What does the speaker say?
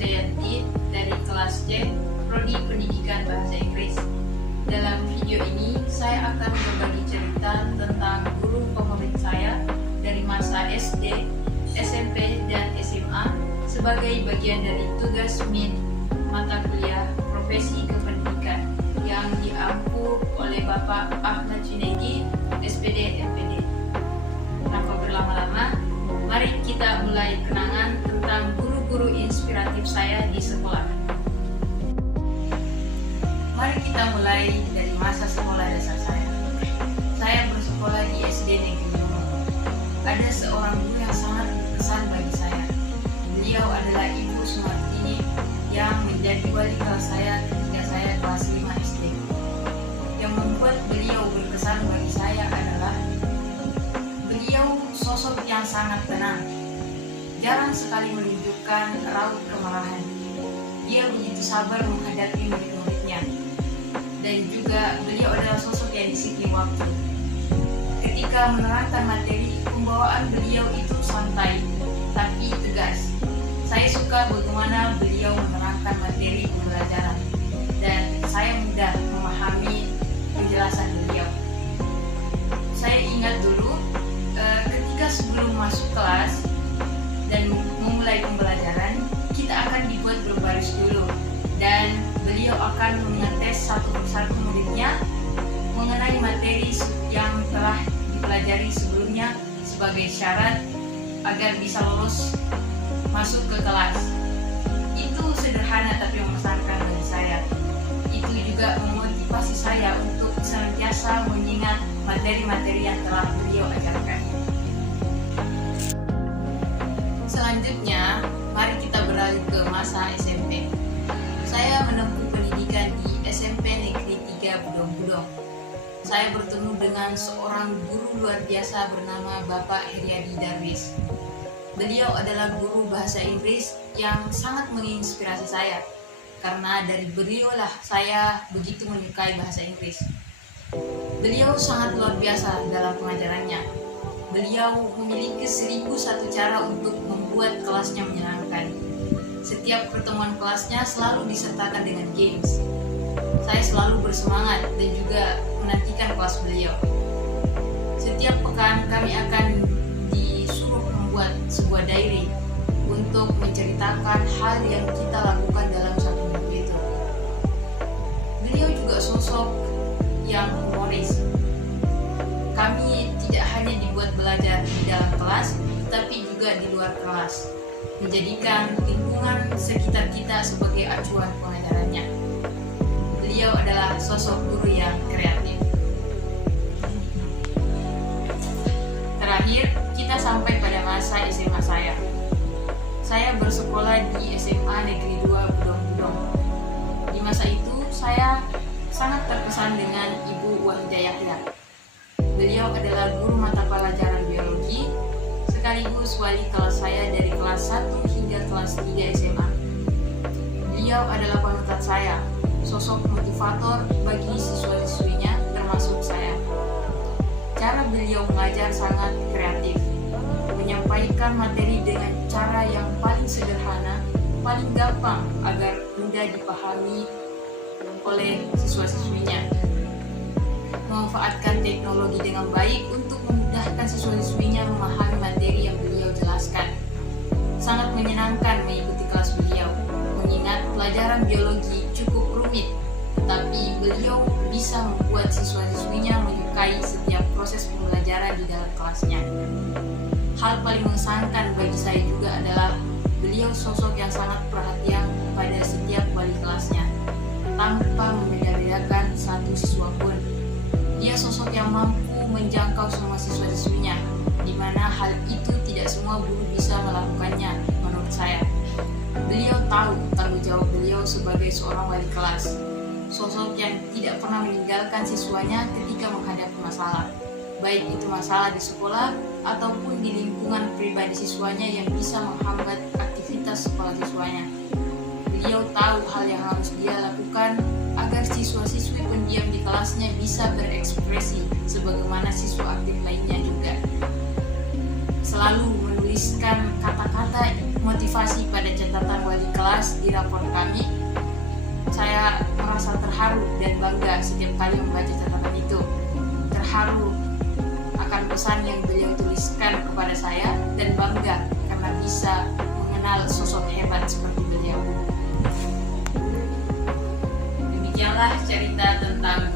Krisdayanti dari kelas C, Prodi Pendidikan Bahasa Inggris. Dalam video ini, saya akan berbagi cerita tentang guru favorit saya dari masa SD, SMP, dan SMA sebagai bagian dari tugas MIN mata kuliah Profesi Kependidikan yang diampu oleh Bapak Ahmad Junedi, SPD MPD. Tanpa berlama-lama, mari kita mulai kenangan tentang guru-guru inspiratif saya di sekolah. Mari kita mulai dari masa sekolah dasar saya. Saya bersekolah di SD Negeri 2. Ada seorang guru yang sangat berkesan bagi saya. Beliau adalah Ibu Sumartini yang menjadi wali kelas saya ketika saya kelas 5 SD. Yang membuat beliau berkesan bagi saya adalah beliau sosok yang sangat tenang. Jarang sekali menunjukkan raut kemarahan. Dia begitu sabar menghadapi murid-muridnya. Dan juga beliau adalah sosok yang disiplin waktu. Ketika menerangkan materi, pembawaan beliau itu santai, tapi tegas. Saya suka bagaimana beliau menerangkan materi pembelajaran, dan saya mudah memahami penjelasan beliau. Saya ingat dulu, ketika sebelum masuk kelas dan memulai pembelajaran, kita akan dibuat berbaris dulu, dan beliau akan mengetes satu persatu muridnya mengenai materi yang telah dipelajari sebelumnya sebagai syarat agar bisa lolos masuk ke kelas. Itu sederhana tapi mengesankan bagi saya. Itu juga memotivasi saya untuk senantiasa mengingat materi-materi yang telah beliau ajarkan. Selanjutnya, mari kita beralih ke masa SMP. Saya menempuh pendidikan di SMP Negeri 3 Budong-Budong. Saya bertemu dengan seorang guru luar biasa bernama Bapak Heriadi Darwis. Beliau adalah guru bahasa Inggris yang sangat menginspirasi saya, karena dari beliau lah saya begitu menyukai bahasa Inggris. Beliau sangat luar biasa dalam pengajarannya. Beliau memiliki 1001 cara untuk membuat kelasnya menyenangkan. Setiap pertemuan kelasnya selalu disertakan dengan games. Saya selalu bersemangat dan juga menantikan kelas beliau. Setiap pekan kami akan disuruh membuat sebuah diary untuk menceritakan hal yang kita lakukan dalam satu minggu itu. Beliau juga sosok yang humoris. Kami tidak hanya dibuat belajar di dalam kelas, tapi juga di luar kelas, menjadikan lingkungan sekitar kita sebagai acuan pengajarannya. Beliau adalah sosok guru yang kreatif. Terakhir, kita sampai pada masa SMA saya. Saya bersekolah di SMA Negeri 2 Budong-Budong. Di masa itu, saya sangat terkesan dengan Ibu Wahidah Yahya. Beliau adalah guru mata pelajaran biologi, sekaligus wali kelas saya dari kelas 1 hingga kelas 3 SMA. Beliau adalah panutan saya, sosok motivator bagi siswa-siswinya termasuk saya. Cara beliau mengajar sangat kreatif, menyampaikan materi dengan cara yang paling sederhana, paling gampang agar mudah dipahami oleh siswa-siswinya. Memanfaatkan teknologi dengan baik untuk memudahkan siswa-siswinya memahami materi yang beliau jelaskan. Sangat menyenangkan mengikuti kelas beliau, mengingat pelajaran biologi cukup rumit, tetapi beliau bisa membuat siswa-siswinya menyukai setiap proses pembelajaran di dalam kelasnya. Hal paling mengesankan bagi saya juga adalah beliau sosok yang sangat perhatian pada setiap wali kelasnya, tanpa membeda-bedakan satu siswa pun. Dia sosok yang mampu menjangkau semua siswa-siswinya, di mana hal itu tidak semua guru bisa melakukannya menurut saya. Beliau tahu tanggung jawab beliau sebagai seorang wali kelas, sosok yang tidak pernah meninggalkan siswanya ketika menghadapi masalah, baik itu masalah di sekolah ataupun di lingkungan pribadi siswanya yang bisa menghambat aktivitas sekolah siswanya. Beliau tahu hal yang harus dia lakukan agar siswa-siswi pendiam di kelasnya bisa berekspresi sebagaimana siswa aktif lainnya juga. Selalu menulis menuliskan kata-kata motivasi pada catatan wali kelas di rapor kami. Saya merasa terharu dan bangga setiap kali membaca catatan itu. Terharu akan pesan yang beliau tuliskan kepada saya dan bangga karena bisa mengenal sosok hebat seperti beliau. Demikianlah cerita tentang